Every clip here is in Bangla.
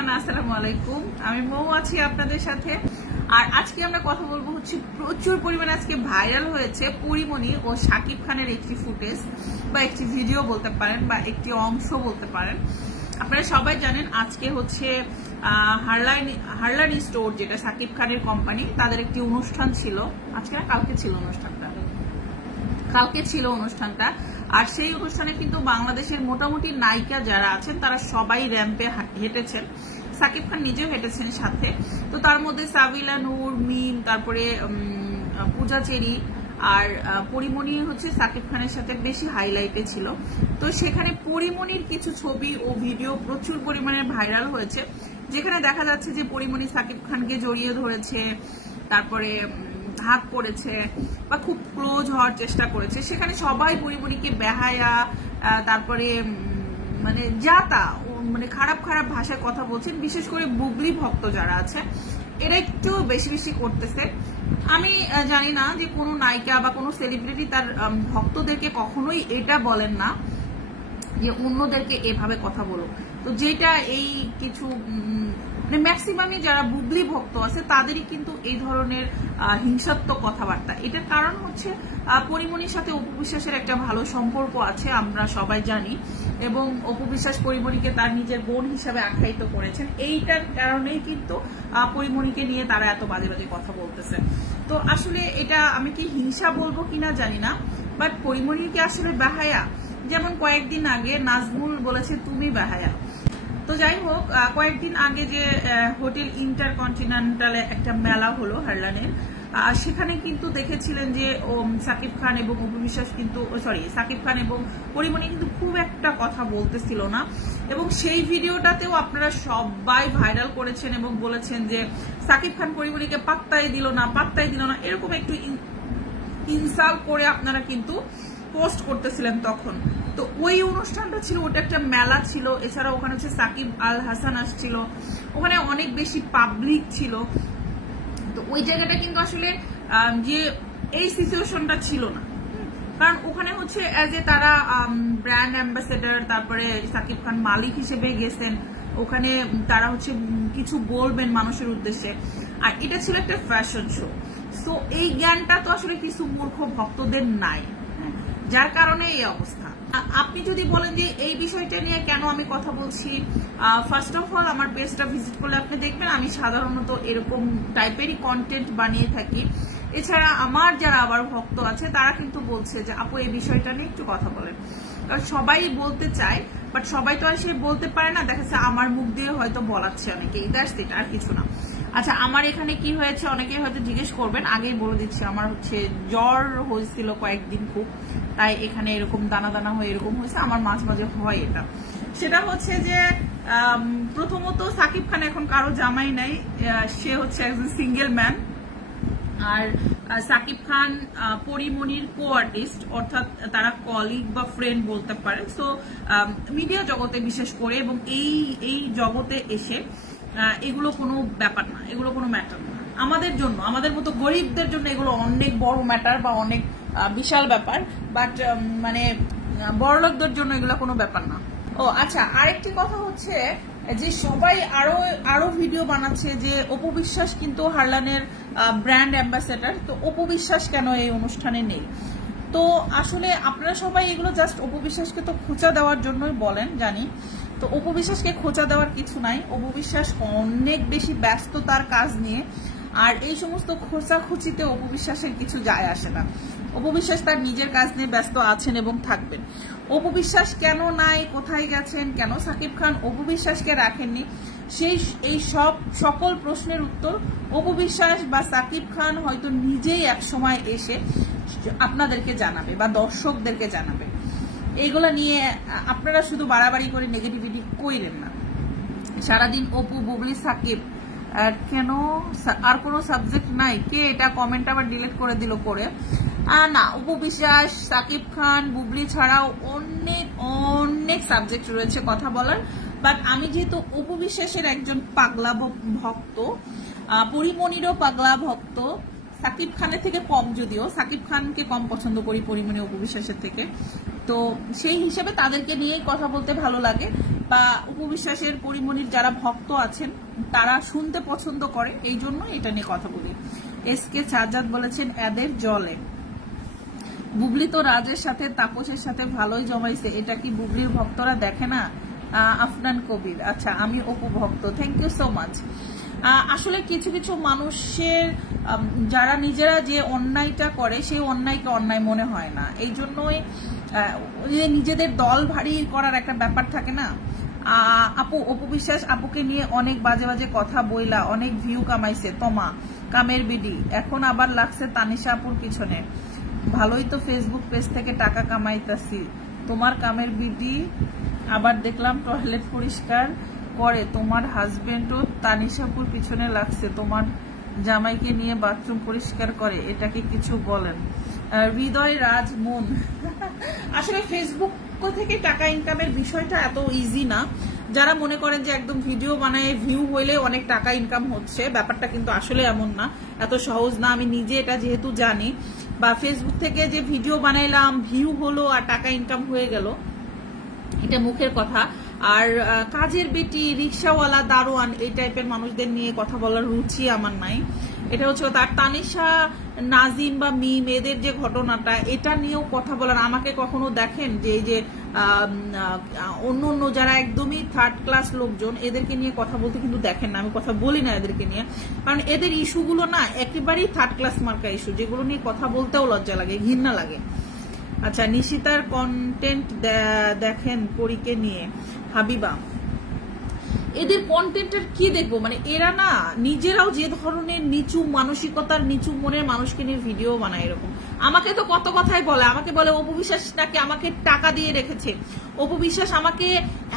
এভরিওয়ান, আসসালামু আলাইকুম। আমি মৌ আছি আপনাদের সাথে। আর আজকে আমরা কথা বলবো হচ্ছে প্রচুর পরিমাণে আজকে ভাইরাল হয়েছে পরিমণি ও শাকিব খানের একটি ফুটেজ বা একটি ভিডিও বলতে পারেন বা একটি অংশ বলতে পারেন। আপনারা সবাই জানেন আজকে হচ্ছে হারলাইন স্টোর, যেটা শাকিব খানের কোম্পানি, তাদের একটি অনুষ্ঠান ছিল। আজকে না, কালকে ছিল অনুষ্ঠানটা। আর সেই অনুষ্ঠানে কিন্তু বাংলাদেশের মোটামুটি নায়িকা যারা আছেন তারা সবাই র্যাম্পে হেঁটেছেন। শাকিব খান নিজেও হেঁটেছেন সাথে। তো তার মধ্যে সাবিলা নূর, মিম, তারপরে পূজা চেরি আর পরিমণি হচ্ছে শাকিব খানের সাথে বেশি হাইলাইটে ছিল। তো সেখানে পরিমণির কিছু ছবি ও ভিডিও প্রচুর পরিমাণে ভাইরাল হয়েছে, যেখানে দেখা যাচ্ছে যে পরিমণি শাকিব খানকে জড়িয়ে ধরেছে, তারপরে হাত করেছে বা খুব ক্লোজ হওয়ার চেষ্টা করেছে। সেখানে সবাই পরিমণিকে বেহায়া, তারপরে মানে যাতা, মানে খারাপ খারাপ ভাষায় কথা বলছেন। বিশেষ করে বুবলি ভক্ত যারা আছে এরা একটু বেশি বেশি করতেছে। আমি জানি না যে কোনো নায়িকা বা কোনো সেলিব্রিটি তার ভক্তদেরকে কখনোই এটা বলেন না যে অন্যদেরকে এভাবে কথা বলো। তো যেটা এই কিছু ম্যাক্সিমামই যারা বুবলি ভক্ত আছে তাদেরই কিন্তু এই ধরনের হিংসাত্মক কথাবার্তা। এটার কারণ হচ্ছে পরিমণির সাথে অপু বিশ্বাসের একটা ভালো সম্পর্ক আছে, আমরা সবাই জানি, এবং অপু বিশ্বাস পরিমণিকে তার নিজের বোন হিসাবে আখ্যায়িত করেছেন। এইটার কারণেই কিন্তু পরিমণিকে নিয়ে তারা এত বাজে বাজে কথা বলতেছে। তো আসলে এটা আমি কি হিংসা বলবো কিনা জানি না, বাট পরিমণিকে আসলে বেহায়া, যেমন কয়েকদিন আগে নাজমুল বলেছে তুমি বেহায়া। তো যাই হোক, কয়েকদিন আগে যে হোটেল ইন্টারকন্টিনেন্টালে একটা মেলা হলো হারলানের, সেখানে কিন্তু দেখেছিলেন যে শাকিব খান এবং অপু বিশ্বাস কিন্তু শাকিব খান এবং পরিমণি কিন্তু খুব একটা কথা বলতেছিল না। এবং সেই ভিডিওটাতেও আপনারা সবাই ভাইরাল করেছেন এবং বলেছেন যে শাকিব খান পরিমণিকে পাত্তাই দিল না, এরকম একটু ইনসাল্ট করে আপনারা কিন্তু পোস্ট করতেছিলেন তখন। তো ওই অনুষ্ঠানটা ছিল, ওটা একটা মেলা ছিল। এছাড়া ওখানে হচ্ছে সাকিব আল হাসান আসছিল, ওখানে অনেক বেশি পাবলিক ছিল। তো ওই জায়গাটা কিন্তু আসলে যে এই সিচুয়েশনটা ছিল না, কারণ ওখানে হচ্ছে অ্যাজ এ তারা ব্র্যান্ড অ্যাম্বাসেডার, তারপরে সাকিব খান মালিক হিসেবে গেছেন, ওখানে তারা হচ্ছে কিছু বলবেন মানুষের উদ্দেশ্যে। আর এটা ছিল একটা ফ্যাশন শো। সো এই জ্ঞানটা তো আসলে কিছু মূর্খ ভক্তদের নাই, যার কারণে এই অবস্থা। আপনি যদি বলেন যে এই বিষয়টা নিয়ে কেন আমি কথা বলছি, ফার্স্ট অফ অল আমার পেজটা ভিজিট করলে আপনি দেখবেন আমি সাধারণত এরকম টাইপেরই কন্টেন্ট বানিয়ে থাকি। এছাড়া আমার যারা আবার ভক্ত আছে তারা কিন্তু বলছে যে আপু এই বিষয়টা নিয়ে একটু কথা বলেন, কারণ সবাই বলতে চায়, বাট সবাই তো আর সে বলতে পারে না। দেখা যাচ্ছে আমার মুখ দিয়ে হয়তো বলাচ্ছে অনেকেই, দ্যাটস ইট, আর কিছু না। আচ্ছা, আমার এখানে কি হয়েছে অনেকে হয়তো জিজ্ঞেস করবেন, আগেই বলে দিচ্ছি। আমার হচ্ছে জ্বর হয়েছিল কয়েকদিন খুব, তাই এখানে এরকম দানা দানা হয়ে এরকম হয়েছে। আমার মাঝে মাঝে হয় এটা। সেটা হচ্ছে যে প্রথমত শাকিব খান এখন কারো জামাই নাই, সে হচ্ছে একজন সিঙ্গেল ম্যান। আর শাকিব খান পরিমণির কো আর্টিস্ট, অর্থাৎ তারা কলিগ বা ফ্রেন্ড বলতে পারে। সো মিডিয়া জগতে বিশেষ করে এবং এই জগতে এসে এগুলো কোনো ব্যাপার না, এগুলো কোনো ম্যাটার না আমাদের জন্য, আমাদের মতো গরিবদের জন্য এগুলো অনেক বড় ম্যাটার বা অনেক বিশাল ব্যাপার, বাট মানে বড়লোকদের জন্য এগুলো কোনো ব্যাপার না। ও আচ্ছা, আরেকটি কথা হচ্ছে যে সবাই আরো ভিডিও বানাচ্ছে যে অপু বিশ্বাস কিন্তু হারলানের ব্র্যান্ড অ্যাম্বাসেডার, তো অপু বিশ্বাস কেন এই অনুষ্ঠানে নেই? তো আসলে আপনারা সবাই এগুলো জাস্ট অপু বিশ্বাসকে তো খোঁচা দেওয়ার জন্যই বলেন, জানি। তো অপু বিশ্বাসকে খোঁচা দেওয়ার কিছু নাই, অপু বিশ্বাস অনেক বেশি ব্যস্ত তার কাজ নিয়ে। আর এই সমস্ত খোঁচাখুচিতে অপু বিশ্বাসের কিছু যায় আসে না। অপু বিশ্বাস তার নিজের কাজ নিয়ে ব্যস্ত আছেন এবং থাকবেন। অপু বিশ্বাস কেন নাই, কোথায় গেছেন, কেন শাকিব খান অপু বিশ্বাসকে রাখেননি, এই সকল প্রশ্নের উত্তর অপু বিশ্বাস বা শাকিব খান হয়তো নিজেই এক সময় এসে আপনাদেরকে জানাবে বা দর্শকদেরকে জানাবে। এইগুলা নিয়ে আপনারা শুধু বাড়াবাড়ি করে নেগেটিভিটি কইরেন না। সারাদিন অপু, বুবলি, সাকিব, কেন আর কোনো সাবজেক্ট নাই? কে এটা কমেন্ট আবার ডিলিট করে দিল করে? না, অপু বিশ্বাস, সাকিব খান, বুবলি ছাড়াও অনেক অনেক সাবজেক্ট রয়েছে কথা বলার। বাট আমি যেহেতু অপু বিশ্বাসের একজন পাগলা ভক্ত, পরিমণিরও পাগলা ভক্ত, সাকিব খানের থেকে কম, যদিও সাকিব খানকে কম পছন্দ করি পরিমণি অপু বিশ্বাসের থেকে, তো সেই হিসেবে তাদেরকে নিয়েই কথা বলতে ভালো লাগে, বা অপু বিশ্বাসের পরিমণির যারা ভক্ত আছেন তারা শুনতে পছন্দ করে, এই জন্য এটা নিয়ে কথা বলি। এসকে সাজ্জাদ বলেছেন এদের জলে, বুবলি তো রাজের সাথে তাপসের সাথে ভালোই জমাইছে, এটা কি বুবলির ভক্তরা দেখে না? আফনান কবির, আচ্ছা আমি অপু ভক্ত, থ্যাংক ইউ সো মাচ। আসলে কিছু কিছু মানুষের যারা নিজেরা যে অন্যায়টা করে সেই অন্যায়কে অন্যায় মনে হয় না, এই জন্যই নিজেদের দল ভারী করার একটা ব্যাপার থাকে না। আপু অপু বিশ্বাস আপুকে নিয়ে অনেক বাজে বাজে কথা বইলা অনেক ভিউ কামাইছে, তোমা কামের বিডি, এখন আবার লাগছে তানিশা আপুর পিছনে, ভালোই তো ফেসবুক পেজ থেকে টাকা কামাইতাছি, তোমার কামের বিডি আবার দেখলাম টয়লেট পরিষ্কার করে, তোমার হাজবেন্ডও তানিশাপুর পিছনে লাগছে, তোমার জামাইকে নিয়ে বাথরুম পরিষ্কার করে, এটাকে কিছু বলেন? হৃদয় রাজ মন, আসলে ফেসবুক থেকে টাকা ইনকামের বিষয়টা এত ইজি না। যারা মনে করেন যে একদম ভিডিও বানায় ভিউ হইলে অনেক টাকা ইনকাম হচ্ছে, ব্যাপারটা কিন্তু আসলে এমন না, এত সহজ না। আমি নিজে এটা যেহেতু জানি, বা ফেসবুক থেকে যে ভিডিও বানাইলাম ভিউ হলো আর টাকা ইনকাম হয়ে গেল, এটা মুখের কথা। আর কাজের বেটি, রিক্সাওয়ালা, দারোয়ান, এই টাইপের মানুষদের নিয়ে কথা বলার রুচি আমার নাই। এটা হচ্ছে তার তানিশা, নাজিম বা মিম এদের যে ঘটনাটা, এটা নিয়েও কথা বলার, আমাকে কখনো দেখেন যে এই যে অন্য অন্য যারা একদমই থার্ড ক্লাস লোকজন এদেরকে নিয়ে কথা বলতে কিন্তু দেখেন না, আমি কথা বলি না এদেরকে নিয়ে, কারণ এদের ইস্যুগুলো না একেবারেই থার্ড ক্লাস মার্কা ইস্যু, যেগুলো নিয়ে কথা বলতেও লজ্জা লাগে, ঘৃণা লাগে। আচ্ছা, নিশিতার কন্টেন্ট দেখেন পরীকে নিয়ে, হাবিবা এদের কন্টেন্টের কি দেখবো, মানে এরা না নিজেরাও যে ধরনের নিচু মানসিকতার নিচু মনের মানুষকে নিয়ে ভিডিও বানায়, এরকম আমাকে তো কত কথাই বলে, আমাকে বলে অপু বিশ্বাস নাকি আমাকে টাকা দিয়ে রেখেছে, অপু বিশ্বাস আমাকে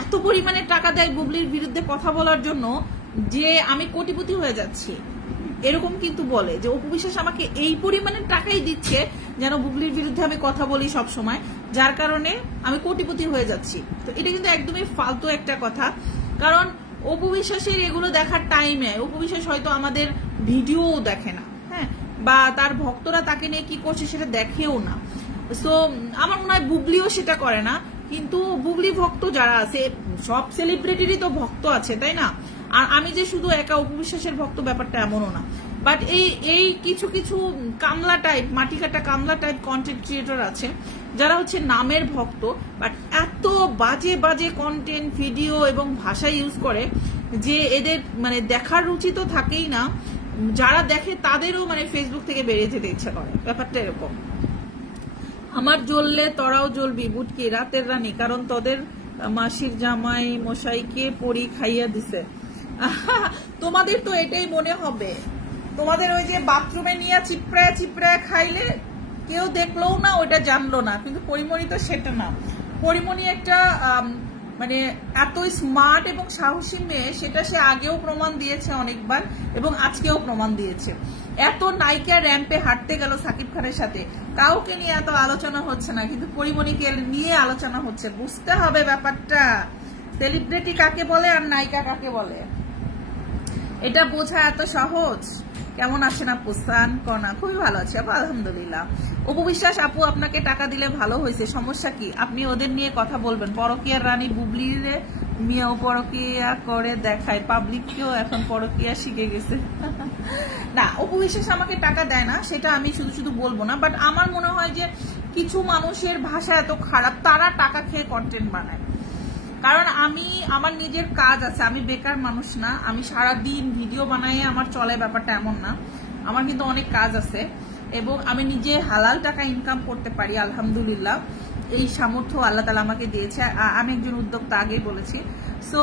এত পরিমাণে টাকা দেয় বুবলির বিরুদ্ধে কথা বলার জন্য যে আমি কোটিপতি হয়ে যাচ্ছি, এরকম কিন্তু বলে যে অপু বিশ্বাস আমাকে এই পরিমাণে টাকাই দিচ্ছে যেন বুবলির বিরুদ্ধে আমি কথা বলি সব সময়, যার কারণে আমি কোটিপতি হয়ে যাচ্ছি। তো এটা কিন্তু একদমই ফালতু একটা কথা, কারণ অপু বিশ্বাসের এগুলো দেখার টাইমে অপু বিশ্বাস হয়তো আমাদের ভিডিও দেখে না, হ্যাঁ, বা তার ভক্তরা তাকে নিয়ে কি করছে সেটা দেখেও না। সো আমার মনে হয় বুবলিও সেটা করে না, কিন্তু বুবলি ভক্ত যারা আছে, সব সেলিব্রিটিরই তো ভক্ত আছে, তাই না? আর আমি যে শুধু একা অপু বিশ্বাসের ভক্ত, ব্যাপারটা এমনও না। বাট এই কিছু কিছু কামলা টাইপ, মাটি কাটা কামলা টাইপ কন্টেন্ট ক্রিয়েটর আছে যারা হচ্ছে নামের ভক্ত, বাট এত বাজে বাজে কন্টেন্ট, ভিডিও এবং ভাষা ইউজ করে যে এদের মানে দেখার রুচি তো থাকেই না, যারা দেখে তাদেরও মানে ফেসবুক থেকে বেরিয়ে যেতে ইচ্ছা করে, ব্যাপারটা এরকম। আমার জ্বললে তোরাও জ্বলবি বুটকি, রাতের রানী, কারণ তোদের মাসির জামাই মশাইকে পরি খাইয়া দিছে। তোমাদের তো এটাই মনে হবে, তোমাদের ওই যে বাথরুমে নিয়ে চিপড়ায় চিপড়ায় খাইলে কেউ দেখলোও না, ওটা জানলো না, কিন্তু পরিমণি তো সেটা না। পরিমণি একটা মানে এত স্মার্ট এবং সাহসী মেয়ে, সেটা সে আগেও প্রমাণ দিয়েছে অনেকবার এবং আজকেও প্রমাণ দিয়েছে। এত নায়িকা র্যাম্পে হাঁটতে গেল সাকিব খানের সাথে, কাউকে নিয়ে এত আলোচনা হচ্ছে না, কিন্তু পরিমণিকে নিয়ে আলোচনা হচ্ছে। বুঝতে হবে ব্যাপারটা, সেলিব্রিটি কাকে বলে আর নায়িকা কাকে বলে, এটা বোঝা এত সহজ? কেমন আছেন আপু? সান কনা, খুবই ভালো আছে আপু, আলহামদুলিল্লাহ। অপু বিশ্বাস আপু আপনাকে টাকা দিলে ভালো হয়েছে, সমস্যা কি? আপনি ওদের নিয়ে কথা বলবেন। পরকিয়ার রানী বুবলির মিয়াও পরকিয়া করে দেখায়, পাবলিককেও এখন পরকিয়া শিখে গেছে। না, অপু বিশ্বাস আমাকে টাকা দেয় না, সেটা আমি শুধু শুধু বলবো না, বাট আমার মনে হয় যে কিছু মানুষের ভাষা এত খারাপ, তারা টাকা খেয়ে কন্টেন্ট বানায়। কারণ আমি আমার নিজের কাজ আছে, আমি বেকার মানুষ না, আমি সারাদিন ভিডিও বানাই আমার চলে, ব্যাপারটা এমন না। আমার কিন্তু অনেক কাজ আছে এবং আমি নিজে হালাল টাকা ইনকাম করতে পারি, আলহামদুলিল্লাহ। এই সামর্থ্য আল্লাহ তাআলা আমাকে দিয়েছে। আমি একজন উদ্যোক্তা, আগেই বলেছি। সো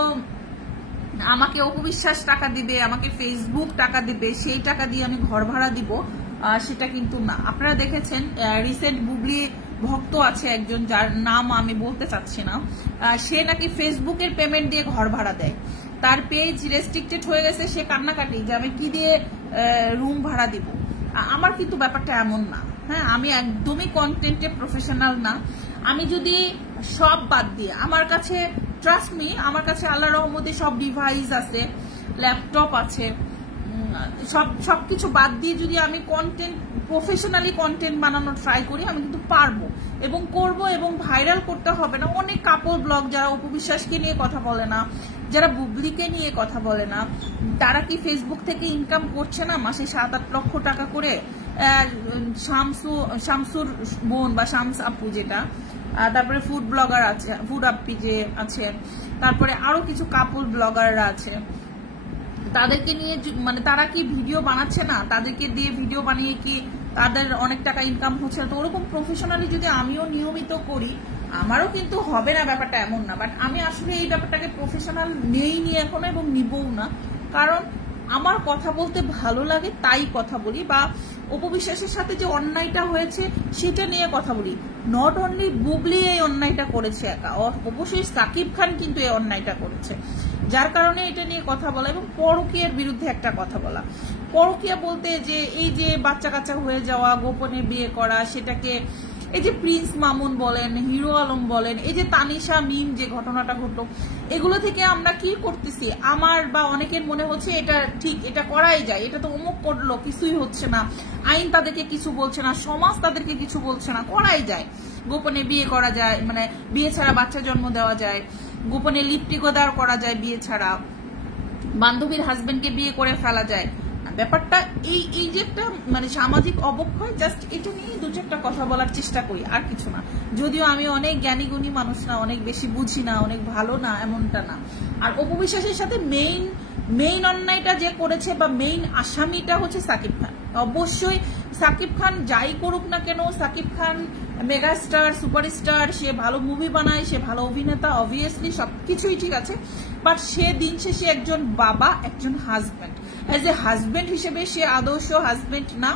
আমাকে অপু বিশ্বাস টাকা দিবে, আমাকে ফেসবুক টাকা দিবে, সেই টাকা দিয়ে আমি ঘর ভাড়া দিব, সেটা কিন্তু না। আপনারা দেখেছেন রিসেন্ট বুবলি ভক্ত আছে একজন, যার নাম আমি বলতে চাচ্ছি না, সে নাকি ফেসবুকের পেমেন্ট দিয়ে ঘর ভাড়া দেয়, তার পেজ রেস্ট্রিক্টেড হয়ে গেছে, সে কান্নাকাটি যে আমি কি দিয়ে রুম ভাড়া দিব। আমার কিন্তু ব্যাপারটা এমন না, হ্যাঁ, আমি একদমই কন্টেন্টে প্রফেশনাল না। আমি যদি সব বাদ দিয়ে, আমার কাছে ট্রাস্ট মি, আমার কাছে আল্লাহর রহমতে সব ডিভাইস আছে, ল্যাপটপ আছে, সবকিছু বাদ দিয়ে যদি আমি কন্টেন্ট প্রফেশনালি কন্টেন্ট বানানোর ট্রাই করি, আমি কিন্তু পারবো এবং করব, এবং ভাইরাল করতে হবে না। অনেক কাপল ব্লগ যারা অপু বিশ্বাসকে নিয়ে কথা বলে না, যারা বুবলিকে নিয়ে কথা বলে না, তারা কি ফেসবুক থেকে ইনকাম করছে না মাসে 7-8 লক্ষ টাকা করে? শামসুর বোন বা শামস আপু যেটা, তারপরে ফুড ব্লগার আছে, ফুড আপি যে আছে, তারপরে আরো কিছু কাপল ব্লগাররা আছে, তাদেরকে নিয়ে মানে তারা কি ভিডিও বানাচ্ছে না? তাদেরকে দিয়ে ভিডিও বানিয়ে কি তাদের অনেক টাকা ইনকাম হচ্ছে? তো ওরকম প্রফেশনালি যদি আমিও নিয়মিত করি, আমারও কিন্তু হবে না, ব্যাপারটা এমন না। বাট আমি আসলে এই ব্যাপারটাকে প্রফেশনাল নেইনি এখনো, এবং নিবও না, কারণ আমার কথা বলতে ভালো লাগে তাই কথা বলি, বা অপু বিশ্বাসের সাথে যে অন্যায়টা হয়েছে সেটা নিয়ে কথা বলি। নট অনলি বুবলি এই অন্যায়টা করেছে একা, অবশ্যই সাকিব খান কিন্তু এই অন্যায়টা করেছে, যার কারণে এটা নিয়ে কথা বলা এবং পরকীয়ার বিরুদ্ধে একটা কথা বলা। পরকীয়া বলতে যে এই যে বাচ্চা কাচ্চা হয়ে যাওয়া, গোপনে বিয়ে করা, সেটাকে এই যে প্রিন্স মামুন বলেন, হিরো আলম বলেন, এই যে তানিশা মিম যে ঘটনাটা ঘটলো, এগুলো থেকে আমরা কি করতেছি? আমার বা অনেকের মনে হচ্ছে এটা ঠিক, এটা করাই যায়, এটা তো অমুক করলো, কিছুই হচ্ছে না, আইন তাদেরকে কিছু বলছে না, সমাজ তাদেরকে কিছু বলছে না, করাই যায়। গোপনে বিয়ে করা যায়, মানে বিয়ে ছাড়া বাচ্চা জন্ম দেওয়া যায়, গোপনে লিপ্টিগোদার করা যায়, বিয়ে ছাড়া বান্ধবীর হাজবেন্ডকে বিয়ে করে ফেলা যায়। ব্যাপারটা এই যে একটা মানে সামাজিক অবক্ষয়, জাস্ট এটা নিয়ে 2-4টা কথা বলার চেষ্টা করি, আর কিছু না। যদিও আমি অনেক জ্ঞানী গুণী মানুষ না, অনেক বেশি বুঝি না, অনেক ভালো না, এমনটা না। আর অপু বিশ্বাসের সাথে মেইন অন্যায়টা যে করেছে বা মেইন আসামিটা হচ্ছে সাকিব খান। অবশ্যই সাকিব খান যাই করুক না কেন, সাকিব খান মেগাস্টার, সুপারস্টার, সে ভালো মুভি বানায়, সে ভালো অভিনেতা, অবভিয়াসলি সবকিছুই ঠিক আছে, বাট সে দিন শেষে একজন বাবা, একজন হাজব্যান্ড। এজ এ হাজব্যান্ড হিসেবে সে আদর্শ হাজব্যান্ড না,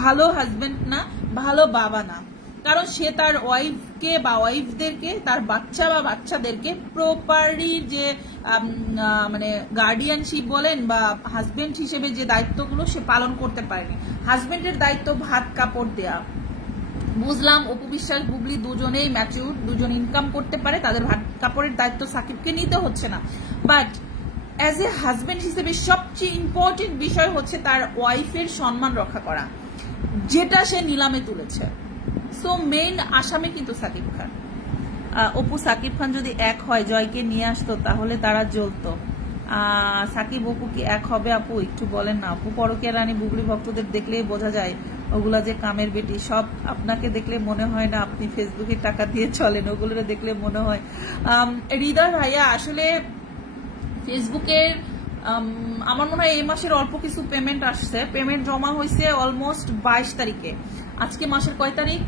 ভালো হাজব্যান্ড না, ভালো বাবা না, কারণ সে তার ওয়াইফকে বা ওয়াইফদেরকে, তার বাচ্চা বা বাচ্চাদেরকে প্রপারলি যে মানে গার্ডিয়ানশিপ বলেন বা হাজব্যান্ড হিসেবে যে দায়িত্বগুলো সে পালন করতে পারেনি। হাজব্যান্ডের দায়িত্ব ভাত কাপড় দেয়া। বুঝলাম অপু বিশ্বাস বুবলি দুজনেই ম্যাচিউর, দুজন ইনকাম করতে পারে, তাদের ভাত কাপড়ের দায়িত্ব সাকিবকে নিতে হচ্ছে না, বাট অ্যাজ এ হাজব্যান্ড হিসেবে সবচেয়ে ইম্পর্টেন্ট বিষয় হচ্ছে তার ওয়াইফের সম্মান রক্ষা করা, যেটা সে নিলামে তুলেছে। সো মেইন আসামি কিন্তু সাকিব খান। অপু সাকিব খান যদি এক হয়, জয়কে নিয়ে আসতো, তাহলে তারা জ্বলতো। সাকিব অপু কি এক হবে? আপু একটু বলেন না। আপু পরকীয়া রানী বুবলি ভক্তদের দেখলেই বোঝা যায় ওগুলা যে কামের বেটি। সব আপনাকে দেখলে মনে হয় না আপনি ফেসবুকে টাকা দিয়ে চলেন, ওগুলো দেখলে মনে হয়। হৃদয় ভাইয়া, আসলে ফেসবুকের আমার মনে হয় এই মাসের অল্প কিছু পেমেন্ট আসছে, পেমেন্ট জমা হয়েছে অলমোস্ট 22 তারিখে। আজকে মাসের কয় তারিখ?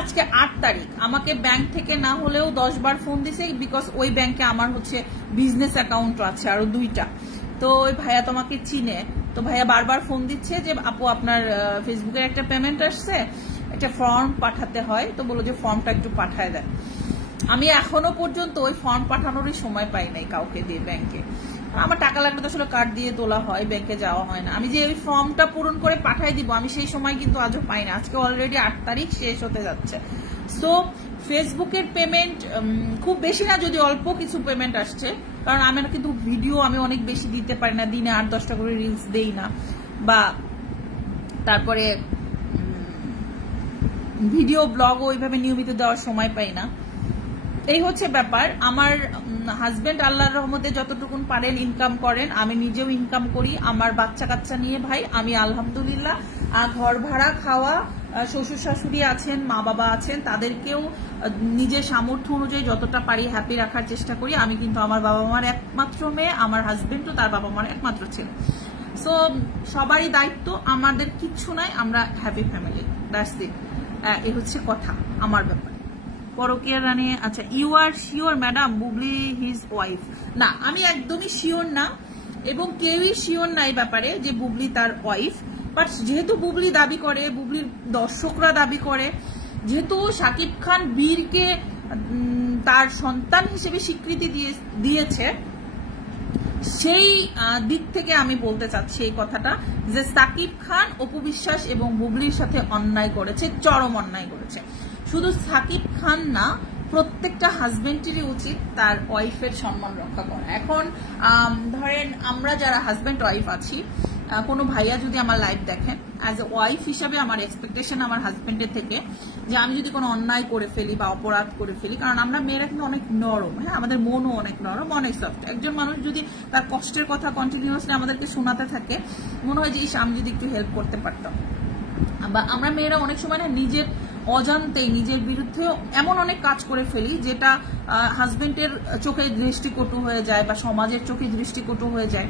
আজকে 8 তারিখ। আমাকে ব্যাংক থেকে না হলেও 10 বার ফোন দিছে, বিকজ ওই ব্যাংকে আমার হচ্ছে বিজনেস অ্যাকাউন্ট আছে আরো 2টা। তো ওই ভাইয়া তোমাকে চিনে, তো ভাইয়া বারবার ফোন দিচ্ছে যে আপু আপনার ফেসবুকের একটা পেমেন্ট আসছে, একটা ফর্ম পাঠাতে হয়, তো বলো যে ফর্মটা একটু পাঠায় দেন। আমি এখনো পর্যন্ত ওই ফর্ম পাঠানোরই সময় পাই নাই কাউকে দিয়ে ব্যাংকে। আমার টাকা লাগলে তো আসলে কার্ড দিয়ে তোলা হয়, ব্যাংকে যাওয়া হয় না। আমি যে ওই ফর্মটা পূরণ করে পাঠাই দিব, আমি সেই সময় কিন্তু আজও পাই না। আজকে অলরেডি 8 তারিখ শেষ হতে যাচ্ছে। সো ফেসবুকের পেমেন্ট খুব বেশি না, যদি অল্প কিছু পেমেন্ট আসছে, কারণ আমার কিন্তু ভিডিও আমি অনেক বেশি দিতে পারি না, দিনে 8-10টা করে রিলস দেই না, বা তারপরে ভিডিও ব্লগ ওইভাবে নিয়মিত দেওয়ার সময় পাই না। এই হচ্ছে ব্যাপার। আমার হাজবেন্ড আল্লাহর রহমতে যতটুকুন পারেন ইনকাম করেন, আমি নিজেও ইনকাম করি। আমার বাচ্চা কাচ্চা নিয়ে ভাই আমি আলহামদুলিল্লাহ ঘর ভাড়া, খাওয়া, শ্বশুর শাশুড়ি আছেন, মা বাবা আছেন, তাদেরকেও নিজের সামর্থ্য অনুযায়ী যতটা পারি হ্যাপি রাখার চেষ্টা করি। আমি কিন্তু আমার বাবা মার একমাত্র মেয়ে, আমার হাজবেন্ডও তার বাবা মার একমাত্র ছেলে। সো সবারই দায়িত্ব, আমাদের কিচ্ছু নাই, আমরা হ্যাপি ফ্যামিলি, দ্যাটস ইট। এ হচ্ছে কথা আমার ব্যাপার। পরকীয়া রানী, আচ্ছা you are sure madam Bubly his wife? না, আমি একদমই শিওর না, এবং কেউই শিওর না এই ব্যাপারে যে বুবলি তার ওয়াইফ। বাট যেহেতু বুবলি দাবি করে, বুবলির দর্শকরা দাবি করে, যেহেতু শাকিব খান বীরকে তার সন্তান হিসেবে স্বীকৃতি দিয়েছে, সেই দিক থেকে আমি বলতে চাচ্ছি এই কথাটা যে সাকিব খান অপু বিশ্বাস এবং বুবলির সাথে অন্যায় করেছে, চরম অন্যায় করেছে। শুধু সাকিব খান না, প্রত্যেকটা হাজবেন্ডেরই উচিত তার ওয়াইফের সম্মান রক্ষা করা। এখন ধরেন আমরা যারা হাজবেন্ড ওয়াইফ আছি, কোনো ভাইয়া যদি আমার লাইফ দেখেন, অ্যাজ এ ওয়াইফ হিসাবে আমার এক্সপেকটেশন আমার হাজবেন্ডের থেকে যে আমি যদি কোনো অন্যায় করে ফেলি বা অপরাধ করে ফেলি, কারণ আমরা মেয়েরা কিন্তু অনেক নরম, হ্যাঁ, আমাদের মনও অনেক নরম, অনেক সফট। একজন মানুষ যদি তার কষ্টের কথা কন্টিনিউয়াসলি আমাদেরকে শোনাতে থাকে, মনে হয় যে আমি যদি একটু হেল্প করতে পারতাম। বা আমরা মেয়েরা অনেক সময় না নিজের অজান্তেই নিজের বিরুদ্ধে এমন অনেক কাজ করে ফেলি যেটা হাজবেন্ডের চোখে দৃষ্টিকটু হয়ে যায় বা সমাজের চোখে দৃষ্টিকটু হয়ে যায়।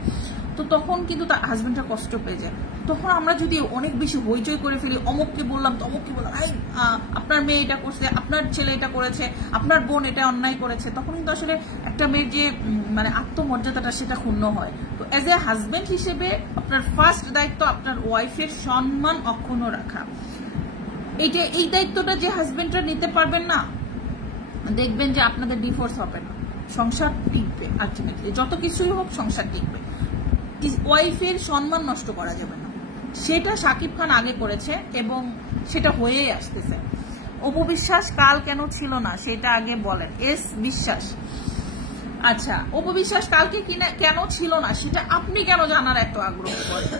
তো তখন কিন্তু তার হাজবেন্ডটা কষ্ট পেয়ে যায়। তখন আমরা যদি অনেক বেশি হইচই করে ফেলি, অমুককে বললাম তমুককে বললাম, আপনার মেয়ে এটা করছে, আপনার ছেলে এটা করেছে, আপনার বোন এটা অন্যায় করেছে, তখন কিন্তু আসলে একটা মেয়ের যে মানে আত্মমর্যাদাটা সেটা ক্ষুণ্ণ হয়। তো অ্যাজ এ হাজবেন্ড হিসেবে আপনার ফার্স্ট দায়িত্ব আপনার ওয়াইফের সম্মান অক্ষুণ্ণ রাখা। এই দায়িত্বটা যে হাজবেন্ডরা নিতে পারবেন না, দেখবেন যে আপনাদের ডিভোর্স হবে না, সংসার টিকবে। আলটিমেটলি যত কিছুই হোক সংসার টিকবে। ওয়াইফের সম্মান নষ্ট করা যাবে না, সেটা শাকিব খান আগে করেছে এবং সেটা হয়েই আসতেছে। অপু বিশ্বাস কাল কেন ছিল না সেটা আগে বলেন। এস বিশ্বাস, আচ্ছা অপু বিশ্বাস কালকে কেন ছিল না সেটা আপনি কেন জানার এত আগ্রহ করেন?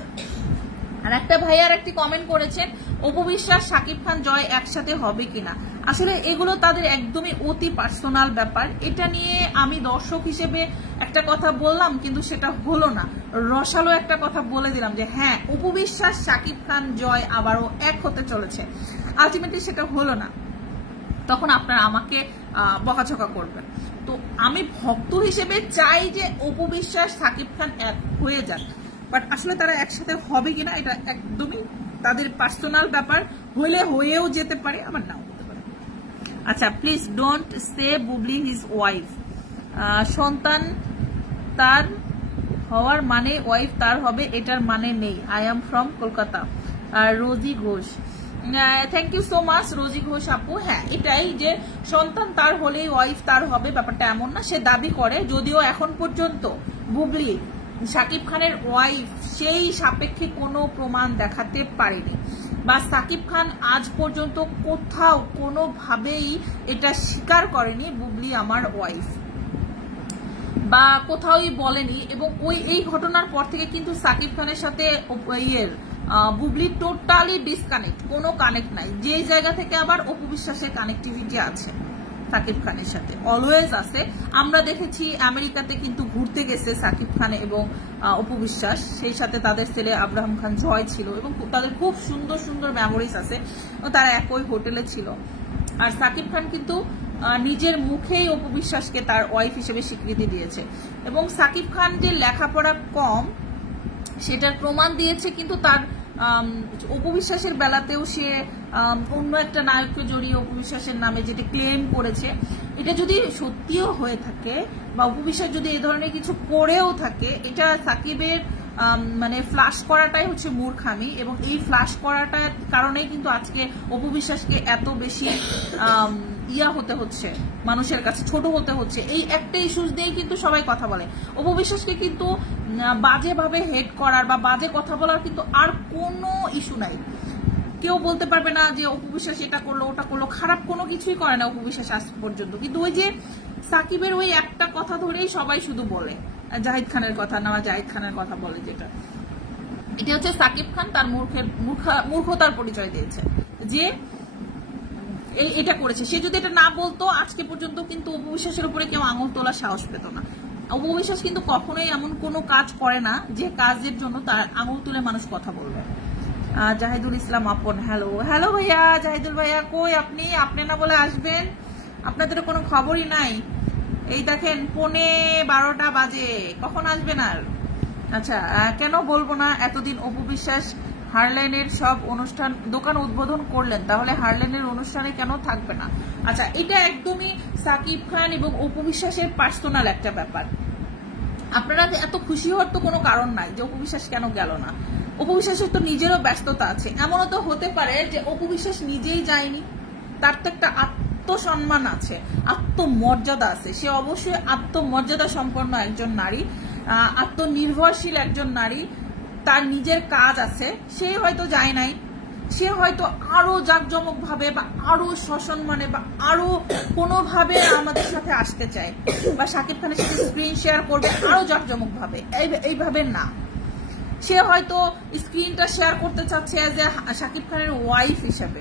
আর একটা ভাইয়ার একটি কমেন্ট করেছেন, অপু বিশ্বাস শাকিব খান জয় একসাথে হবে কিনা। আসলে এগুলো তাদের একদমই অতি পার্সোনাল ব্যাপার। এটা নিয়ে আমি দর্শক হিসেবে একটা কথা বললাম, কিন্তু সেটা হলো না। রসালো একটা কথা বলে দিলাম যে হ্যাঁ, অপু বিশ্বাস শাকিব খান জয় আবারও এক হতে চলেছে। আলটিমেটলি সেটা হলো না, তখন আপনারা আমাকে বকাঝকা করবেন। তো আমি ভক্ত হিসেবে চাই যে অপু বিশ্বাস শাকিব খান এক হয়ে যাক, বাট আসলে তারা একসাথে হবে কিনা এটা একদমই তাদের পার্সোনাল ব্যাপার। হইলে হয়েও যেতে পারে, আবার নাও হতে পারে। আচ্ছা, please don't say Bubly his wife. সন্তান তার হওয়ার মানে ওয়াইফ তার হবে এটার মানে নেই। I am from Kolkata. Rosy Ghosh, thank you so much Rosy Ghosh আপু। হ্যাঁ, এটাই যে সন্তান তার হলেই ওয়াইফ তার হবে, ব্যাপারটা এমন না। সে দাবি করে, যদিও এখন পর্যন্ত বুবলি শাকিব খানের ওয়াইফ সেই সাপেক্ষে কোনো প্রমাণ দেখাতে পারেনি, বা শাকিব খান আজ পর্যন্ত কোথাও কোনোভাবেই এটা স্বীকার করেনি বুবলি আমার ওয়াইফ, বা কোথাওই বলেনি। এবং এই ঘটনার পর থেকে কিন্তু শাকিব খানের সাথে বুবলি টোটালি ডিসকানেক্ট, কোনো কানেক্ট নাই। যে জায়গা থেকে আবার অপু বিশ্বাসের কানেক্টিভিটি আছে শাকিব খানের সাথে, অলওয়েজ আছে। আমরা দেখেছি আমেরিকাতে কিন্তু ঘুরতে গেছে শাকিব খান এবং অপু বিশ্বাস, সেই সাথে তাদের ছেলে আব্রাহাম খান জয় ছিল, এবং তাদের খুব সুন্দর সুন্দর মেমোরিজ আছে। তারা একই হোটেলে ছিল। আর শাকিব খান কিন্তু নিজের মুখেই অপু বিশ্বাসকে তার ওয়াইফ হিসেবে স্বীকৃতি দিয়েছে। এবং শাকিব খান যে লেখাপড়া কম সেটার প্রমাণ দিয়েছে কিন্তু তার অপু বিশ্বাসের বেলাতেও সে অন্য একটা নায়ককে জড়িয়ে অপু বিশ্বাসের নামে যেটা ক্লেম করেছে, এটা যদি সত্যিও হয়ে থাকে বা অপু বিশ্বাস যদি এই ধরনের কিছু করেও থাকে, এটা সাকিবের মানে ফ্লাশ করাটাই হচ্ছে মূর্খামি। এবং এই ফ্লাশ করাটার কারণেই কিন্তু আজকে অপু বিশ্বাসকে এত বেশি হতে হচ্ছে, মানুষের কাছে ছোট হতে হচ্ছে। এই একটা ইস্যুস দিয়েই কিন্তু সবাই কথা বলে। অপু বিশ্বাসকে কিন্তু বাজেভাবে হেড করার বা বাজে কথা বলার কিন্তু আর কোনো ইস্যু নাই। কেউ বলতে পারবে না যে অপু বিশ্বাস এটা করলো ওটা করলো, খারাপ কোনো কিছুই করে না অপু বিশ্বাস আজ পর্যন্ত। কিন্তু ওই যে সাকিবের ওই একটা কথা ধরেই সবাই শুধু বলে, জাহিদ খানের কথা না, জাহিদ খানের কথা বলে, যেটা এটা হচ্ছে সাকিব খান তার মূর্খতার পরিচয় দিয়েছে যে এটা করেছে। সে যদি এটা না বলতো আজকে পর্যন্ত কিন্তু অপু বিশ্বাসের উপরে কেউ আঙুল তোলার সাহস পেত না। অপু বিশ্বাস কিন্তু কখনোই এমন কোনো কাজ করে না যে কাজের জন্য তার আঙুল তুলে মানুষ কথা বলবে। জাহিদুল ইসলাম আপন, হ্যালো হ্যালো ভাইয়া, জাহিদুল ভাইয়া কই আপনি? আপনি না বলে আসবেন, আপনাদের কোনো খবরই নাই। এই দেখেন 11:30 বাজে, কখন আসবেন আর? আচ্ছা, কেন বলবো না, এতদিন অপু বিশ্বাস হারলেনের সব অনুষ্ঠান দোকান উদ্বোধন করলেন, তাহলে হারলেনের অনুষ্ঠানে কেন থাকবে না? আচ্ছা, এটা একদমই সাকিব খান এবং অপু বিশ্বাসের পার্সোনাল একটা ব্যাপার। আপনারা এত খুশি হওয়ার তো কোনো কারণ নাই যে অপু বিশ্বাস কেন গেল না। অপু বিশ্বাসের তো নিজেরও ব্যস্ততা আছে। এমনও তো হতে পারে যে অপু বিশ্বাস নিজেই যায়নি, তার তো একটা আত্মসম্মান আছে, আত্মমর্যাদা আছে। সে অবশ্যই আত্মমর্যাদা সম্পন্ন একজন নারী, আত্মনির্ভরশীল একজন নারী, তার নিজের কাজ আছে, সে হয়তো যায় নাই। সে হয়তো আরো জাঁকজমক ভাবে বা আরো সসম্মানে বা আরো কোনোভাবে আমাদের সাথে আসতে চায়, বা শাকিব খানের সাথে স্ক্রিন শেয়ার করবে আরো জাঁকজমক ভাবে, এইভাবে না। সে হয়তো স্ক্রিনটা শেয়ার করতে চাচ্ছে এজ এ শাকিব খানের ওয়াইফ হিসেবে,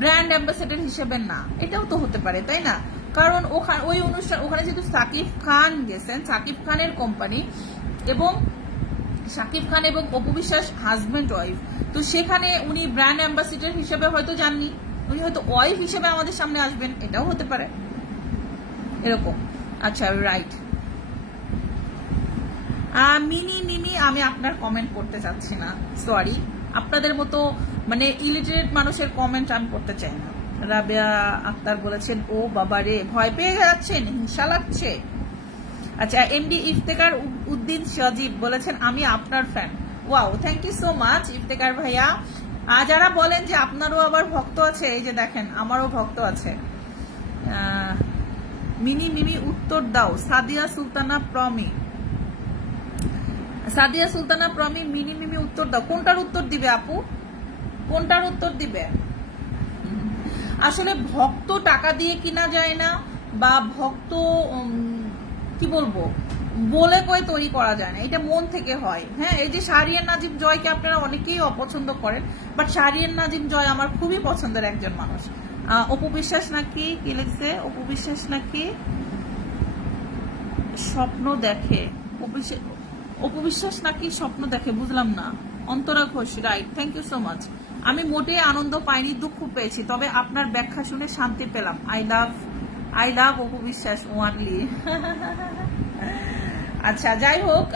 ব্র্যান্ড অ্যাম্বাসেডর হিসেবে না। এটাও তো হতে পারে, তাই না? কারণ ওই অনুষ্ঠান, ওখানে যেহেতু সাকিব খান গেছেন, সাকিব খানের কোম্পানি, এবং শাকিব খান এবং অপু বিশ্বাস হাজব্যান্ড ওয়াইফ, তো সেখানে উনি ব্র্যান্ড অ্যাম্বাসেডর হিসেবে হয়তো যাননি, উনি হয়তো ওয়াইফ হিসেবে আমাদের সামনে আসবেন, এটাও হতে পারে এরকম। আচ্ছা, রাইট। মিমি, আমি আপনার কমেন্ট করতে চাচ্ছি না, সরি। আপনাদের মতো মানে ইলিটারেট মানুষের কমেন্ট আমি করতে চাই না। রাবেয়া আক্তার বলেছেন, ও বাবা রে, ভয় পেয়ে যাচ্ছেন, হিংসা লাগছে। আচ্ছা, এমডি ইফতেকার উদ্দিন সজীব বলেছেন, আমি আপনার fan. Wow, thank you so much Iftekhar ভাইয়া। যারা বলেন যে আপনারও আবার ভক্ত আছে, এই যে দেখেন আমারও ভক্ত আছে। মিমি উত্তর দাও। সাদিয়া সুলতানা প্রমি, মিমি উত্তর দাও। কোনটার উত্তর দিবে আপু? কোনটার উত্তর দিবে? আসলে ভক্ত টাকা দিয়ে কিনা যায় না, বা ভক্ত কি বলবো বলে কয়ে তৈরি করা যায় না, এটা মন থেকে হয়। হ্যাঁ, এই যে শাহরিয়ার নাজিম জয়কে আপনারা অনেকেই অপছন্দ করেন, বাট শাহরিয়ার নাজিম জয় আমার খুবই পছন্দের একজন মানুষ। অপু বিশ্বাস নাকি কি লিখছে? অপু বিশ্বাস নাকি স্বপ্ন দেখে, অপু বিশ্বাস নাকি স্বপ্ন দেখে, বুঝলাম না। Antara Ghosh, right, thank you so much. আমি মোটেই আনন্দ পাইনি, দুঃখ পেয়েছি, তবে আপনার ব্যাখ্যা শুনে শান্তি পেলাম। I love Apu Biswas only. আচ্ছা, যাই হোক,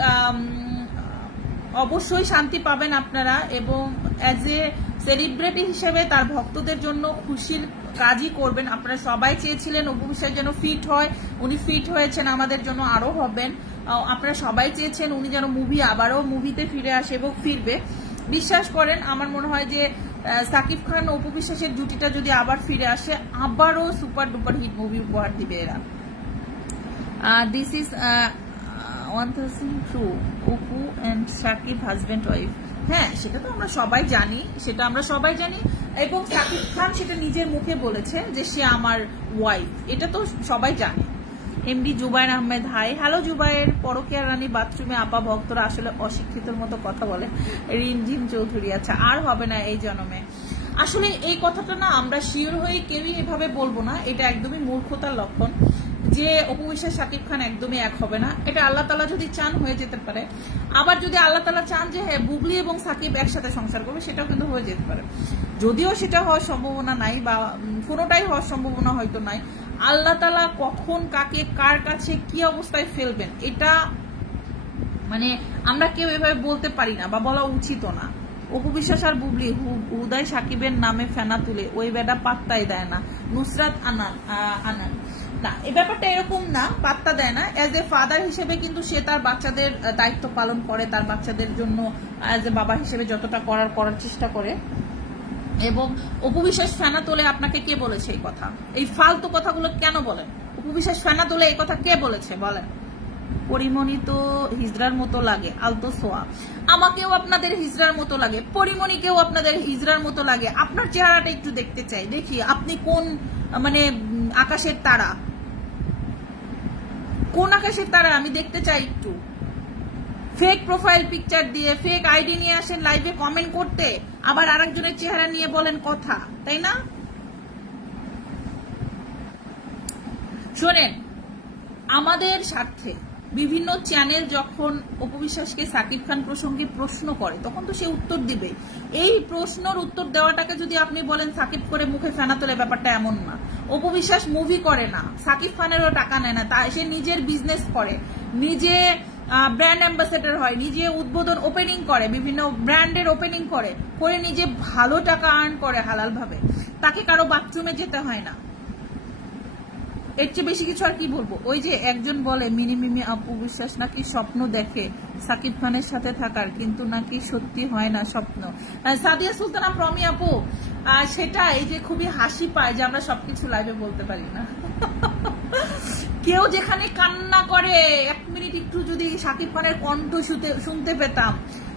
অবশ্যই শান্তি পাবেন আপনারা, এবং অ্যাজ এ সেলিব্রিটি হিসেবে তার ভক্তদের জন্য খুশির কাজই করবেন। আপনারা সবাই চেয়েছিলেন অপু বিশ্বাস যেন ফিট হয়, উনি ফিট হয়েছেন, আমাদের জন্য আরো হবেন। আপনারা সবাই চেয়েছেন উনি যেন আবারও মুভিতে ফিরে আসে এবং ফিরবে। বিশ্বাস করেন, আমার মনে হয় যে সাকিব খান অপু বিশ্বাসের জুটিটা যদি আবার ফিরে আসে, আবারও সুপার ডুপার হিট মুভি উপহার দিবে এরা। This is 1000 true, Apu and Shakib husband wife. হ্যাঁ, সেটা তো আমরা সবাই জানি, এবং সাকিব খান সেটা নিজের মুখে বলেছে যে সে আমার ওয়াইফ, এটা তো সবাই জানে। MD Zubayer Ahmed, hi. Hello Zubayer. পরকিয়া রানী বাথরুমে আপা ভক্তরা আসলে অশিক্ষিতর মতো কথা বলে। রিমঝিম চৌধুরী, আচ্ছা, আর হবে না এই জন্মে। আসলে এই কথাটা না আমরা শিওর হয়ে কেউই এভাবে বলবো না, এটা একদমই মূর্খতার লক্ষণ যে অপু বিশ্বাস শাকিব খান একদমই এক হবে না। এটা আল্লাহ তাআলা যদি চান হয়ে যেতে পারে, আবার যদি আল্লাহ তাআলা চান যে হ্যাঁ বুবলি এবং সাকিব একসাথে সংসার করবে, সেটাও কিন্তু হয়ে যেতে পারে। যদিও সেটা হওয়ার সম্ভাবনা নাই, বা কোনোটাই হওয়ার সম্ভাবনা হয়তো নাই। আল্লাহ তাআলা কখন কাকে কার কাছে কি অবস্থায় ফেলবেন, এটা মানে আমরা কেউ এভাবে বলতে পারি না, বা বলা উচিত না। অপু বিশ্বাস আর বুবলি হুদাই সাকিবের নামে ফেনা তুলে, ওই বেটা পাত্তাই দেয় না। নুসরাত আনান, না, এই ব্যাপারটা এরকম না, পাত্তা দেয় না। এজ এ ফাদার হিসেবে কিন্তু সে তার বাচ্চাদের দায়িত্ব পালন করে, তার বাচ্চাদের জন্য এজ এ বাবা হিসেবে যতটা করার চেষ্টা করে। এবং অপু বিশ্বাস ফেনা তোলে, আপনাকে কে বলেছে এই কথা? এই ফালতু কথাগুলো কেন বলেন? অপু বিশ্বাস ফেনা তোলে এই কথা কে বলেছে বলেন? পরিমণি তো হিজড়ার মতো লাগে, আলতো সোয়া। আমাকেও আপনাদের হিজড়ার মতো লাগে, পরিমণিকেও আপনাদের হিজড়ার মতো লাগে। আপনার চেহারাটা একটু দেখতে চাই, দেখি আপনি কোন মানে আকাশের তারা, কোন আকাশের তারা আমি দেখতে চাই একটু। ফেক প্রোফাইল পিকচার দিয়ে ফেক আইডি নিয়ে আসেন লাইভে কমেন্ট করতে, আবার আরেকজনের চেহারা নিয়ে বলেন কথা, তাই না? শোনেন, আমাদের স্বার্থে বিভিন্ন চ্যানেল যখন অপু বিশ্বাসকে সাকিব খান প্রসঙ্গে প্রশ্ন করে, তখন তো সে উত্তর দিবে। এই প্রশ্নের উত্তর দেওয়াটাকে যদি আপনি বলেন সাকিব করে মুখে ফেনা তোলে, ব্যাপারটা এমন না। অপু বিশ্বাস মুভি করে না, সাকিব খানেরও টাকা নেয় না, তাই সে নিজের বিজনেস করে, নিজে ব্র্যান্ড অ্যাম্বাসেডর হয়, নিজে উদ্বোধন ওপেনিং করে, বিভিন্ন ব্র্যান্ডের ওপেনিং করে নিজে ভালো টাকা আর্ন করে হালাল ভাবে। তাকে কারো বাথরুমে যেতে হয় না। এর চেয়ে বেশি কিছু আর কি বলবো? ওই যে একজন বলে মিমি অপু বিশ্বাস নাকি স্বপ্ন দেখে সাকিব খানের সাথে থাকার, কিন্তু নাকি সত্যি হয় না স্বপ্ন। সাদিয়া সুলতানা প্রমি আপু, সেটা এই যে খুবই হাসি পায় যে আমরা সবকিছু লাইভে বলতে পারি না। কেউ যেখানে কান্না করে 1 মিনিট একটু যদি শাকিব খানের কণ্ঠ শুনতে পেতাম।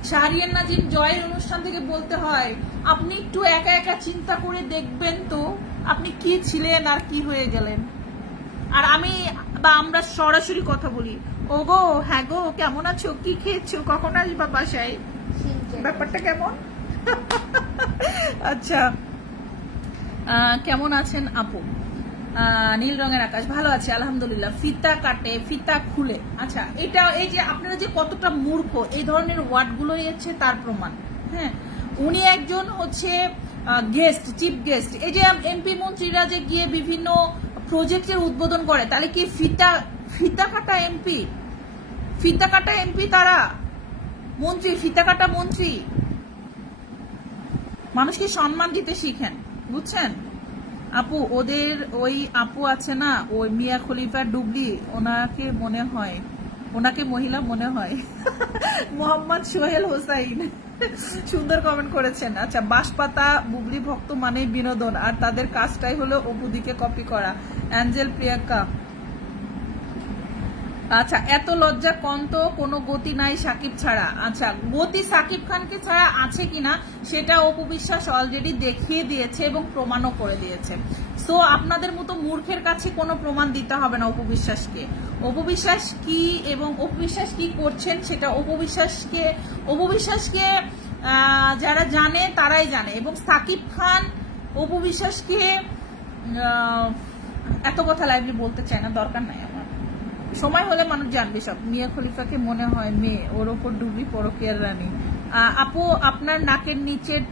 শাহরিয়ার নাজিম জয়ের অনুষ্ঠান থেকে বলতে হয়, আপনি একটু একা একা চিন্তা করে দেখবেন তো আপনি কি ছিলেন আর কি হয়ে গেলেন। আর আমরা সরাসরি কথা বলি, ও গো হ্যাঁ গো কেমন আছো, কি খেয়েছো, কখন আসবা বাসায়, ব্যাপারটা কেমন? আচ্ছা, কেমন আছেন আপু? নীল রঙের আকাশ, ভালো আছে আলহামদুলিল্লাহ। ফিতা কাটে, ফিতা খুলে, আচ্ছা এটা এই যে আপনারা যে কতটা মূর্খ এই ধরনের ওয়ার্ড গুলোই হচ্ছে তার প্রমাণ। হ্যাঁ, উনি একজন হচ্ছে গেস্ট, চিফ গেস্ট। এই যে এমপি মন্ত্রীরা যে গিয়ে বিভিন্ন প্রজেক্টের উদ্বোধন করে, তাহলে কি ফিতা কাটা এমপি? ফিতা কাটা এমপি তারা, মন্ত্রী ফিতা কাটা মন্ত্রী। মানুষকে সম্মান দিতে শিখেন, বুঝছেন আপু? ওদের ওই আপু আছে না, ওই মিয়া খলিফার ডুবলি, ওনাকে মহিলা মনে হয়। মোহাম্মদ সোহেল হোসাইন সুন্দর কমেন্ট করেছেন। আচ্ছা, বাঁশপাতা বুবলি ভক্ত মানে বিনোদন, আর তাদের কাজটাই হলো অপুদিকে কপি করা। অ্যাঞ্জেল প্রিয়াঙ্কা, আচ্ছা এত লজ্জা কন্ত, কোনো গতি নাই সাকিব ছাড়া। আচ্ছা, গতি সাকিব খানকে ছাড়া আছে কিনা সেটা অপু বিশ্বাস অলরেডি দেখিয়ে দিয়েছে এবং প্রমাণও করে দিয়েছে। সো আপনাদের মতো মূর্খের কাছে কোনো প্রমাণ দিতে হবে না অপু বিশ্বাসকে। অপু বিশ্বাস কি এবং অপু বিশ্বাস কি করছেন সেটা অপু বিশ্বাসকে যারা জানে তারাই জানে। এবং সাকিব খান অপু বিশ্বাসকে এত কথা লাইভলি বলতে চায় না, দরকার নাই আমার। সময় হলে মানুষ জানবে সব। মিয়া খলিফাকে মনে হয় মেয়ে, ওর ওপর ডুবি পরকিয়ার রানী। আপু আপনার নাকের নিচের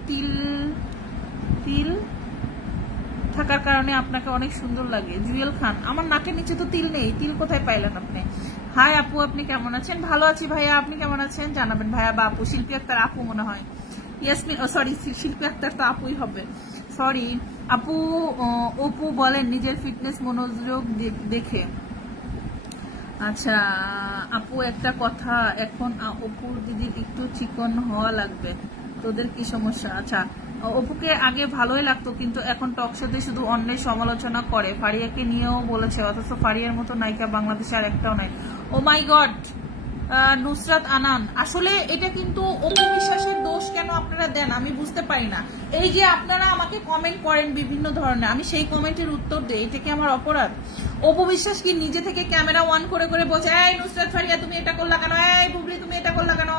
তিল থাকার কারণে আপনাকে অনেক সুন্দর লাগে। জুয়েল খান, আমার নাকের নিচে তো তিল নেই, তিল কোথায় পাইলেন আপনি? হাই আপু, আপনি কেমন আছেন? ভালো আছি ভাইয়া, আপনি কেমন আছেন জানাবেন। ভাইয়া বা আপু? শিল্পী আক্তার আপু মনে হয়। ইয়াসমিন, সরি শিল্পী আক্তার তো আপুই হবে, সরি। আপু অপু বলেন নিজের ফিটনেস মনোযোগ দেখে। আচ্ছা আপু একটা কথা, এখন অপুর দিদির একটু চিকন হওয়া লাগবে, তোদের কি সমস্যা? আচ্ছা, অপুকে আগে ভালোই লাগতো, কিন্তু এখন টকশোতে শুধু অন্যের সমালোচনা করে। ফারিয়াকে নিয়েও বলেছে, অথচ ফারিয়ার মতো নায়িকা বাংলাদেশে আর একটাও নাই। ও মাই গড, নুসরাত আনান, আসলে এটা কিন্তু অপু বিশ্বাসের দোষ কেন আপনারা দেন আমি বুঝতে পারি না। এই যে আপনারা আমাকে কমেন্ট করেন বিভিন্ন ধরনের, আমি সেই কমেন্টের উত্তর দিই, এটা কি আমার অপরাধ? অপু বিশ্বাস কি নিজে থেকে ক্যামেরা অন করে করে বলছে, এই নুসরাত ফারিয়া তুমি এটা করলা কেন, এই বুবলি তুমি এটা করলা কেন,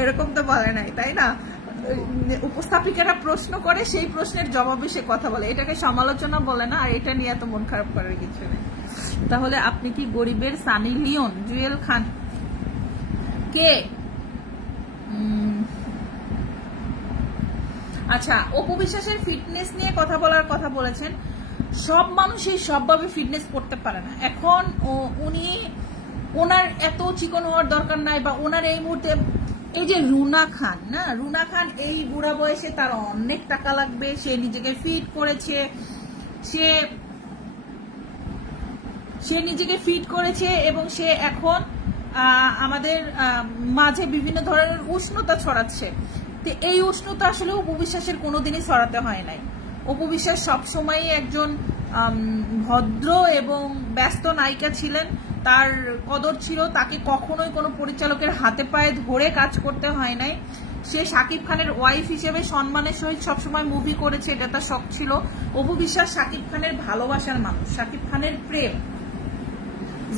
এরকম তো বলে নাই, তাই না? উপস্থাপিকারা প্রশ্ন করে, সেই প্রশ্নের জবাবে সে কথা বলে, এটাকে সমালোচনা বলে না। আর এটা নিয়ে এত মন খারাপ করার কিছু নেই। তাহলে আপনি কি গরিবের সানি লিওন? জুয়েল খান কে? আচ্ছা, অপু বিশ্বাসের ফিটনেস নিয়ে কথা বলার কথা বলেছেন। সব মানুষই সবভাবে ফিটনেস করতে পারে না। এখন ওনার এত চিকন হওয়ার দরকার নাই, বা ওনার এই মুহূর্তে এই যে রুনা খান না, রুনা খান এই বুড়া বয়সে তার অনেক টাকা লাগবে, সে নিজেকে ফিট করেছে, সে নিজেকে ফিট করেছে এবং সে এখন আমাদের মাঝে বিভিন্ন ধরনের উষ্ণতা ছড়াচ্ছে। তো এই উষ্ণতা আসলে অপু বিশ্বাসের কোনোদিনই ছড়াতে হয় নাই। অপু বিশ্বাস সবসময় একজন ভদ্র এবং ব্যস্ত নায়িকা ছিলেন, তার কদর ছিল, তাকে কখনোই কোনো পরিচালকের হাতে পায়ে ধরে কাজ করতে হয় নাই। সে শাকিব খানের ওয়াইফ হিসেবে সম্মানের সহিত সবসময় মুভি করেছে, এটা তার শখ ছিল। অপু বিশ্বাস শাকিব খানের ভালোবাসার মানুষ, শাকিব খানের প্রেম।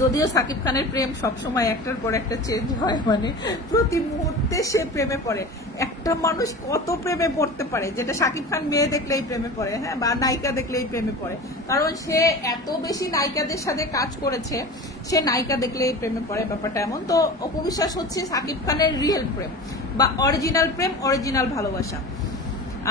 যদিও সাকিব খানের প্রেম সবসময় একটার পর একটা চেঞ্জ হয়, মানে প্রতি মুহূর্তে সে প্রেমে পড়ে। একটা মানুষ কত প্রেমে পড়তে পারে, যেটা সাকিব খান মেয়ে দেখলেই প্রেমে পড়ে, হ্যাঁ, বা নায়িকা দেখলেই প্রেমে পড়ে, কারণ সে এত বেশি নায়িকাদের সাথে কাজ করেছে, সে নায়িকা দেখলেই প্রেমে পড়ে, ব্যাপারটা এমন। তো অপু বিশ্বাস হচ্ছে সাকিব খানের রিয়েল প্রেম বা অরিজিনাল প্রেম, অরিজিনাল ভালোবাসা।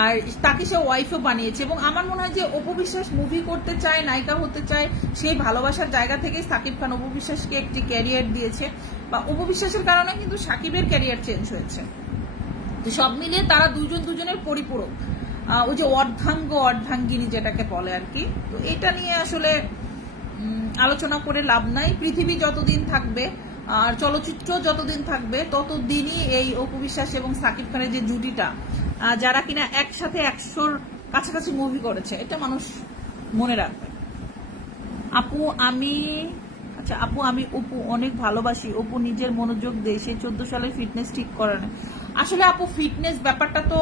আর তাকে সে ওয়াইফও বানিয়েছে। এবং আমার মনে হয় যে অপু বিশ্বাস মুভি করতে চায়, নায়িকা হতে চায়, সেই ভালোবাসার জায়গা থেকে সাকিব খান অপু বিশ্বাসকে একটি ক্যারিয়ার দিয়েছে, বা অপু বিশ্বাসের কারণে কিন্তু সাকিবের ক্যারিয়ার চেঞ্জ হয়েছে। তো সব মিলিয়ে তারা দুজনের পরিপূরক, ওই যে অর্ধাঙ্গিনী যেটাকে বলে আর কি। তো এটা নিয়ে আসলে আলোচনা করে লাভ নাই। পৃথিবী যতদিন থাকবে আর চলচ্চিত্র যতদিন থাকবে ততদিনই এই অপু বিশ্বাস এবং সাকিব খানের যে জুটিটা, যারা কিনা একসাথে 100-র কাছাকাছি মুভি করেছে, এটা মানুষ মনে রাখবে। আপু আমি আচ্ছা আপু, আমি অপু অনেক ভালোবাসি। অপু নিজের মনোযোগ দেয়, সে 14 সালে ফিটনেস ঠিক করে না। আসলে আপু ফিটনেস ব্যাপারটা তো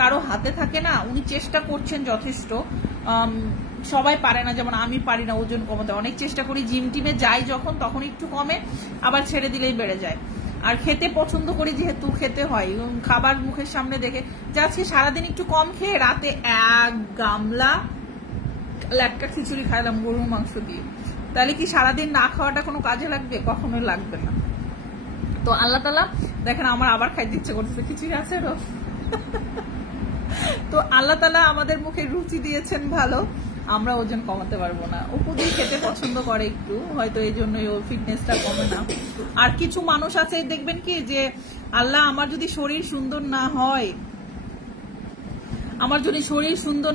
কারো হাতে থাকে না, উনি চেষ্টা করছেন যথেষ্ট। সবাই পারে না, যেমন আমি পারি না ওজন কমাতে, অনেক চেষ্টা করি, জিম টিমে যাই যখন তখন একটু কমে, আবার ছেড়ে দিলেই বেড়ে যায়। আর খেতে পছন্দ করি যেহেতু খেতে হয়, খাবার মুখের সামনে দেখে যে আজকে সারাদিন একটু কম খেয়ে রাতে 1 গামলা ল্যাটকা খিচুড়ি খাইলাম গরুর মাংস দিয়ে, তাহলে কি সারাদিন না খাওয়াটা কোনো কাজে লাগবে? কখনোই লাগবে না। তো আল্লাহ তাআলা দেখেন আমার আবার খাইতে ইচ্ছে করতেছে, খিচুড়ি আছে রো। তো আল্লাহ তাআলা আমাদের মুখে রুচি দিয়েছেন ভালো, আমরা ওজন কমাতে পারবো না। অপু দিয়ে খেতে পছন্দ করে একটু, হয়তো এই জন্যই ওর ফিটনেসটা কমে না। আর কিছু মানুষ আছে দেখবেন কি যে আল্লাহ আমার যদি শরীর সুন্দর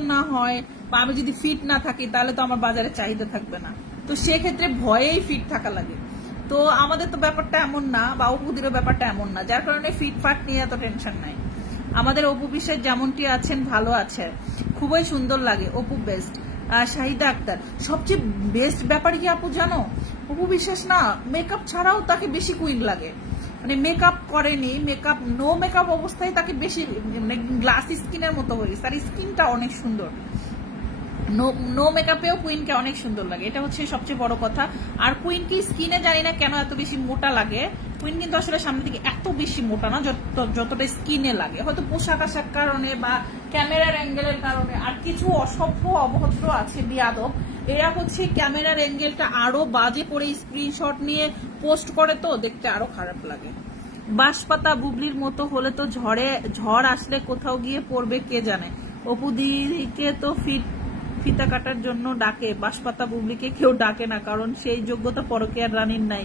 না হয়, বা আমি যদি ফিট না থাকি, তাহলে তো আমার বাজারে চাহিদা থাকবে না। তো সেক্ষেত্রে ভয়েই ফিট থাকা লাগে। তো আমাদের তো ব্যাপারটা এমন না, বা অপুদিরও ব্যাপারটা এমন না, যার কারণে ফিট ফাট নিয়ে এত টেনশন নাই। আমাদের অপু বিশ্বাস যেমনটি আছেন ভালো আছে, খুবই সুন্দর লাগে, অপু বেস্ট। শাহিদা আক্তার, সবচেয়ে বেস্ট ব্যাপার কি আপু জানো, অপু বিশ্বাস না মেকআপ ছাড়াও তাকে বেশি কুইন লাগে। মানে মেকআপ করেনি, নো মেকআপ অবস্থায় তাকে বেশি, মানে গ্লাস স্কিনের মতো হয়েছে, তার স্কিনটা অনেক সুন্দর। নো মেকআপেও কুইনকে অনেক সুন্দর লাগে, এটা হচ্ছে সবচেয়ে বড় কথা। আর কুইনকে স্কিনে জানি না কেন এত বেশি মোটা লাগে, কুইন কিন্তু আসলে সামনে থেকে এত বেশি মোটা না যতটা স্কিনে লাগে, হয়তো পোশাক আশাক কারণে বা ক্যামেরার অ্যাঙ্গেলের কারণে। আর কিছু অসভ্য অভদ্র আছে বিয়াদব, এরা হচ্ছে ক্যামেরার অ্যাঙ্গেলটা আরো বাজে করে স্ক্রিনশট নিয়ে পোস্ট করে, তো দেখতে আরো খারাপ লাগে। বাঁশপাতা বুবলির মতো হলে তো ঝড় আসলে কোথাও গিয়ে পড়বে কে জানে। অপু দিকে তো ফিতা কাটার জন্য ডাকে, বাঁশপাতা বুবলিকে কেউ ডাকে না, কারণ সেই যোগ্যতা পরকীয়ার রানীর নাই।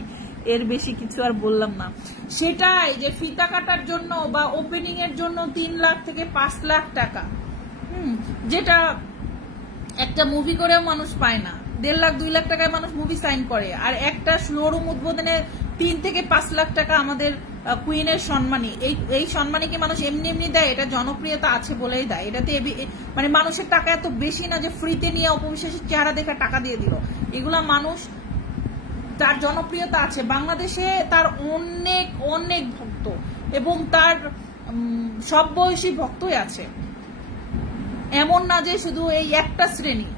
এর বেশি কিছু আর বললাম না। সেটাই যে ফিতা কাটার জন্য বা ওপেনিং এর জন্য 3 লাখ থেকে 5 লাখ টাকা, যেটা একটা মুভি করেও মানুষ পায় না। 1.5 লাখ 2 লাখ টাকায় মানুষ মুভি সাইন করে, আর একটা শোরুম উদ্বোধনে 3 থেকে 5 লাখ টাকা আমাদের কুইনের সম্মানী। এই সম্মানী কি মানুষ এমনি এমনি দেয়? এটা জনপ্রিয়তা আছে বলেই দেয়। এটাতে মানে মানুষের টাকা এত বেশি না যে ফ্রিতে নিয়ে অপবিশ্বাসের চেহারা দেখে টাকা দিয়ে দিল। এগুলা মানুষ, তার জনপ্রিয়তা আছে বাংলাদেশে, তার অনেক অনেক ভক্ত, এবং তার সব বয়সী ভক্তই আছে, এমন না যে শুধু এই একটা শ্রেণী।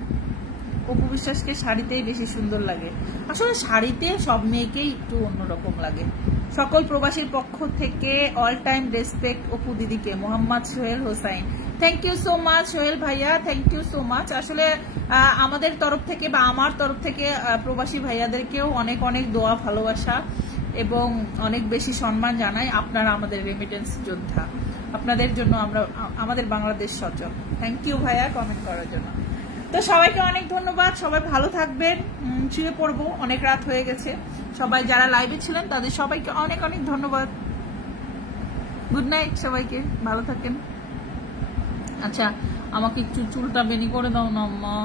অপু বিশ্বাসকে শাড়িতেই বেশি সুন্দর লাগে। আসলে শাড়িতে সব মেয়েকেই একটু অন্যরকম লাগে। সকল প্রবাসীর পক্ষ থেকে অল টাইম রেসপেক্ট অপু দিদিকে। Mohammad Sohel Hossain, thank you so much Sohel ভাইয়া, থ্যাংক ইউ সো মাচ। আসলে আমাদের তরফ থেকে বা আমার তরফ থেকে প্রবাসী ভাইয়াদেরকেও অনেক অনেক দোয়া ভালোবাসা এবং অনেক বেশি সম্মান জানাই। আপনারা আমাদের রেমিটেন্স যোদ্ধা, আপনাদের জন্য আমরা, আমাদের বাংলাদেশ সচল। থ্যাংক ইউ ভাইয়া কমেন্ট করার জন্য। তো সবাইকে অনেক ধন্যবাদ, সবাই ভালো থাকবেন। শুয়ে পড়বো, অনেক রাত হয়ে গেছে। সবাই যারা লাইভে ছিলেন তাদের সবাইকে অনেক অনেক ধন্যবাদ। গুড নাইট সবাইকে, ভালো থাকেন। আচ্ছা আমাকে একটু চুলটা বেনি করে দাও না আম্মা।